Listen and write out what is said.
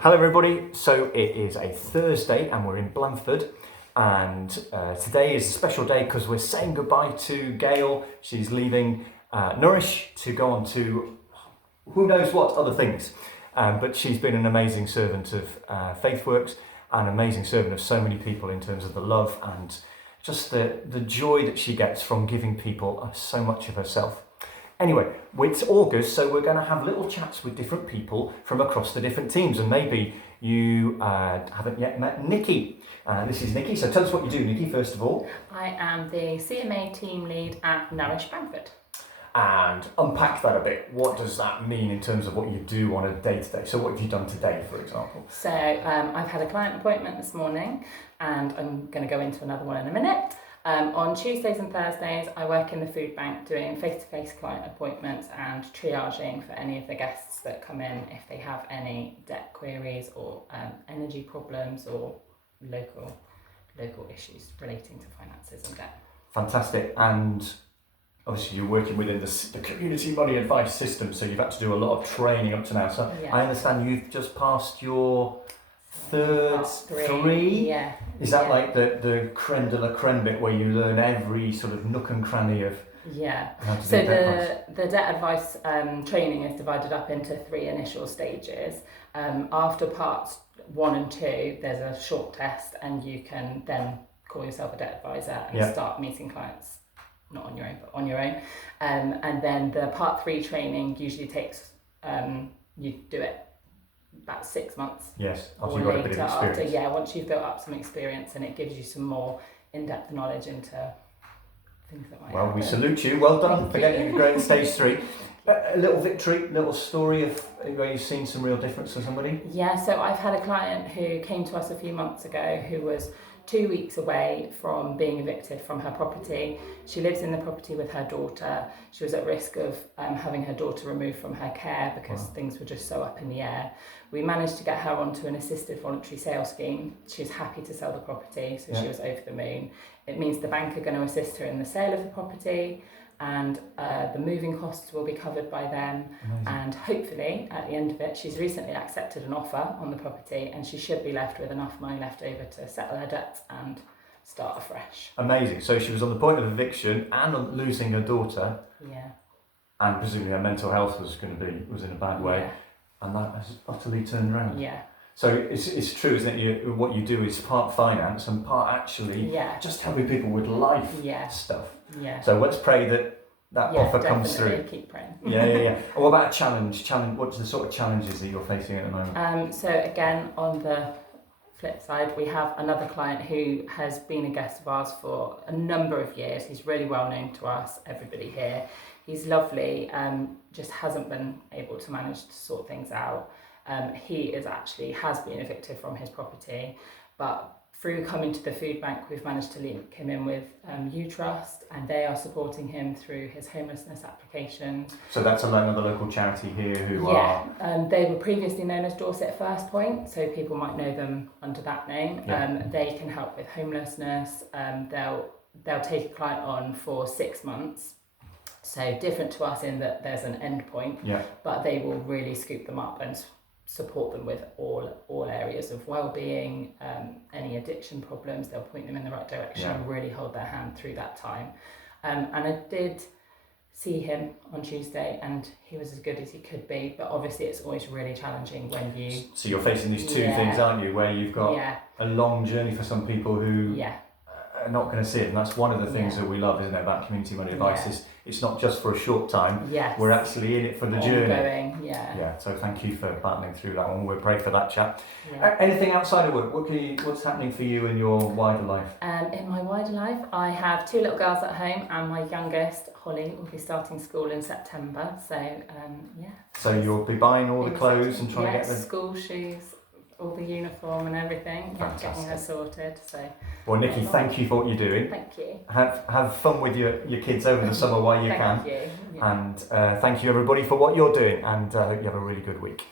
Hello everybody, so it is a Thursday and we're in Blandford, and today is a special day because we're saying goodbye to Gail. She's leaving Nourish to go on to who knows what other things, but she's been an amazing servant of FaithWorks, an amazing servant of so many people in terms of the love and just the joy that she gets from giving people so much of herself. Anyway, it's August, so we're going to have little chats with different people from across the different teams, and maybe you haven't yet met Nikki. This is Nikki, so tell us what you do, Nikki, first of all. I am the CMA team lead at Nourish Bamford. And unpack that a bit. What does that mean in terms of what you do on a day-to-day? So what have you done today, for example? So I've had a client appointment this morning, and I'm going to go into another one in a minute. On Tuesdays and Thursdays, I work in the food bank doing face-to-face client appointments and triaging for any of the guests that come in if they have any debt queries or energy problems or local issues relating to finances and debt. Fantastic. And obviously you're working within the community money advice system, so you've had to do a lot of training up to now. So yeah. I understand you've just passed your third three. Yeah. Is that like the creme de la creme bit where you learn every sort of nook and cranny of how to so do the debt advice training is divided up into 3 initial stages. After parts 1 and 2, there's a short test, and you can then call yourself a debt advisor and start meeting clients, not on your own, but on your own. And then the part 3 training usually takes, you do it about 6 months. Yes, after you've got a bit of experience. Once you've built up some experience, and it gives you some more in-depth knowledge into things that might happen. We salute you. Well done for getting great at stage 3. A little victory, little story of where you've seen some real difference for somebody. Yeah, so I've had a client who came to us a few months ago who was 2 weeks away from being evicted from her property. She lives in the property with her daughter. She was at risk of having her daughter removed from her care because things were just so up in the air. We managed to get her onto an assisted voluntary sale scheme. She's happy to sell the property, so she was over the moon. It means the bank are going to assist her in the sale of the property, and the moving costs will be covered by them. Amazing. And hopefully at the end of it, she's recently accepted an offer on the property, and she should be left with enough money left over to settle her debts and start afresh. Amazing. So she was on the point of eviction and on losing her daughter. Yeah. And presumably her mental health was in a bad way. Yeah. And that has utterly turned around. Yeah. So it's true, isn't it? What you do is part finance and part actually just helping people with life stuff. Yeah. So let's pray that offer comes through. Keep praying. Yeah. And what about a challenge? What's the sort of challenges that you're facing at the moment? So again, on the flip side, we have another client who has been a guest of ours for a number of years. He's really well known to us, everybody here. He's lovely, just hasn't been able to manage to sort things out. He has been evicted from his property, but through coming to the food bank, we've managed to link him in with U-Trust, and they are supporting him through his homelessness application. So that's another local charity here who are... they were previously known as Dorset First Point, so people might know them under that name. They can help with homelessness. They'll take a client on for 6 months. So different to us in that there's an end point, but they will really scoop them up and support them with all areas of well-being, any addiction problems. They'll point them in the right direction and really hold their hand through that time. And I did see him on Tuesday, and he was as good as he could be, but obviously it's always really challenging when you... So you're facing these two things, aren't you, where you've got a long journey for some people who are not going to see it, and that's one of the things that we love, isn't it, about community money advice, is it's not just for a short time, we're actually in it for the journey. So thank you for battling through that one. We'll pray for that chat. Anything outside of work? What's happening for you in your wider life? In my wider life, I have 2 little girls at home, and my youngest, Holly, will be starting school in September, So you'll be buying all the clothes and trying to get the... school shoes, all the uniform and everything, getting her sorted. Well, Nikki, thank you for what you're doing. Thank you. Have fun with your kids over the summer while you can. Thank you. And thank you everybody for what you're doing, and I hope you have a really good week.